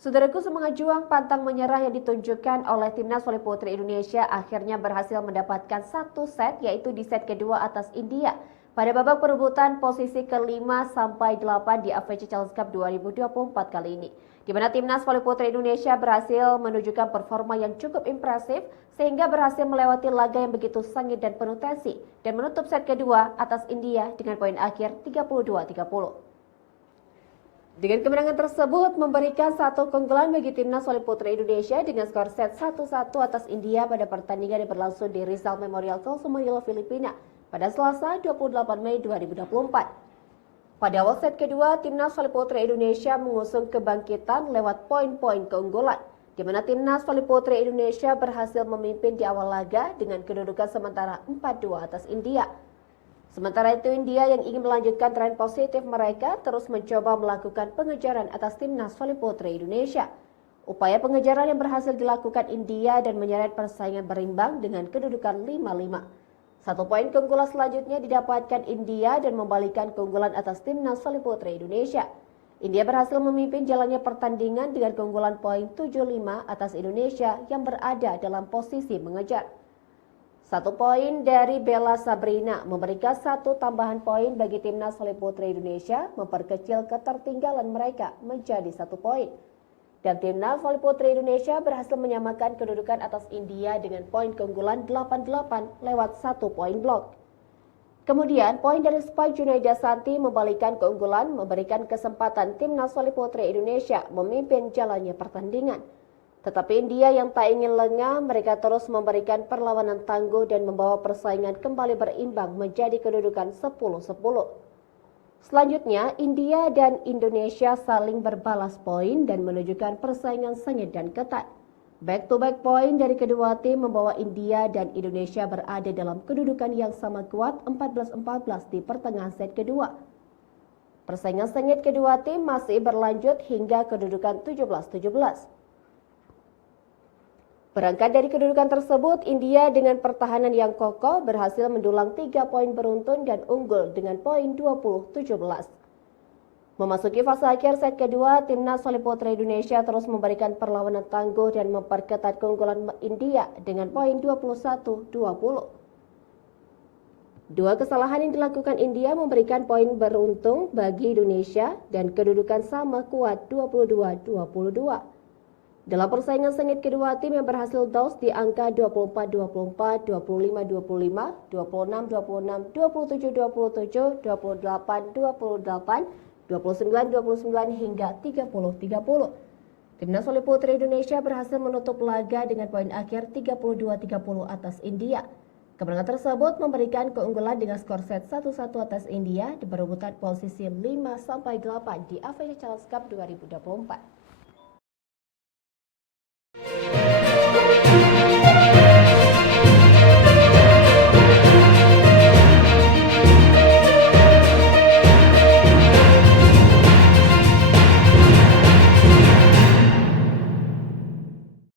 Saudaraku, semangat juang pantang menyerah yang ditunjukkan oleh Timnas Voli Putri Indonesia akhirnya berhasil mendapatkan satu set, yaitu di set kedua atas India pada babak perebutan posisi ke-5 sampai 8 di AFC Challenge Cup 2024 kali ini. Di mana Timnas Voli Putri Indonesia berhasil menunjukkan performa yang cukup impresif sehingga berhasil melewati laga yang begitu sengit dan penuh tensi dan menutup set kedua atas India dengan poin akhir 32-30. Dengan kemenangan tersebut memberikan satu keunggulan bagi Timnas Voli Putri Indonesia dengan skor set 1-1 atas India pada pertandingan yang berlangsung di Rizal Memorial Manila, Filipina pada Selasa 28 Mei 2024. Pada awal set kedua, Timnas Voli Putri Indonesia mengusung kebangkitan lewat poin-poin keunggulan, di mana Timnas Voli Putri Indonesia berhasil memimpin di awal laga dengan kedudukan sementara 4-2 atas India. Sementara itu, India yang ingin melanjutkan tren positif mereka terus mencoba melakukan pengejaran atas Timnas Voli Putri Indonesia. Upaya pengejaran yang berhasil dilakukan India dan menyeret persaingan berimbang dengan kedudukan 5-5. Satu poin keunggulan selanjutnya didapatkan India dan membalikan keunggulan atas Timnas Voli Putri Indonesia. India berhasil memimpin jalannya pertandingan dengan keunggulan poin 7-5 atas Indonesia yang berada dalam posisi mengejar. Satu poin dari Bella Sabrina memberikan satu tambahan poin bagi Timnas Voli Putri Indonesia, memperkecil ketertinggalan mereka menjadi satu poin. Dan Timnas Voli Putri Indonesia berhasil menyamakan kedudukan atas India dengan poin keunggulan 8-8 lewat satu poin blok. Kemudian poin dari Spike Junaida Santi membalikan keunggulan, memberikan kesempatan Timnas Voli Putri Indonesia memimpin jalannya pertandingan. Tetapi India yang tak ingin lengah, mereka terus memberikan perlawanan tangguh dan membawa persaingan kembali berimbang menjadi kedudukan 10-10. Selanjutnya, India dan Indonesia saling berbalas poin dan menunjukkan persaingan sengit dan ketat. Back-to-back poin dari kedua tim membawa India dan Indonesia berada dalam kedudukan yang sama kuat 14-14 di pertengahan set kedua. Persaingan sengit kedua tim masih berlanjut hingga kedudukan 17-17. Berangkat dari kedudukan tersebut, India dengan pertahanan yang kokoh berhasil mendulang 3 poin beruntun dan unggul dengan poin 20-17. Memasuki fase akhir set kedua, Timnas Voli Putri Indonesia terus memberikan perlawanan tangguh dan memperketat keunggulan India dengan poin 21-20. Dua kesalahan yang dilakukan India memberikan poin beruntung bagi Indonesia dan kedudukan sama kuat 22-22. Dalam persaingan sengit kedua tim yang berhasil dos di angka 24-24, 25-25, 26-26, 27-27, 28-28, 29-29 hingga 30-30. Timnas Voli Putri Indonesia berhasil menutup laga dengan poin akhir 32-30 atas India. Kemenangan tersebut memberikan keunggulan dengan skor set 1-1 atas India di perebutan posisi 5-8 di AFC Challenge Cup 2024.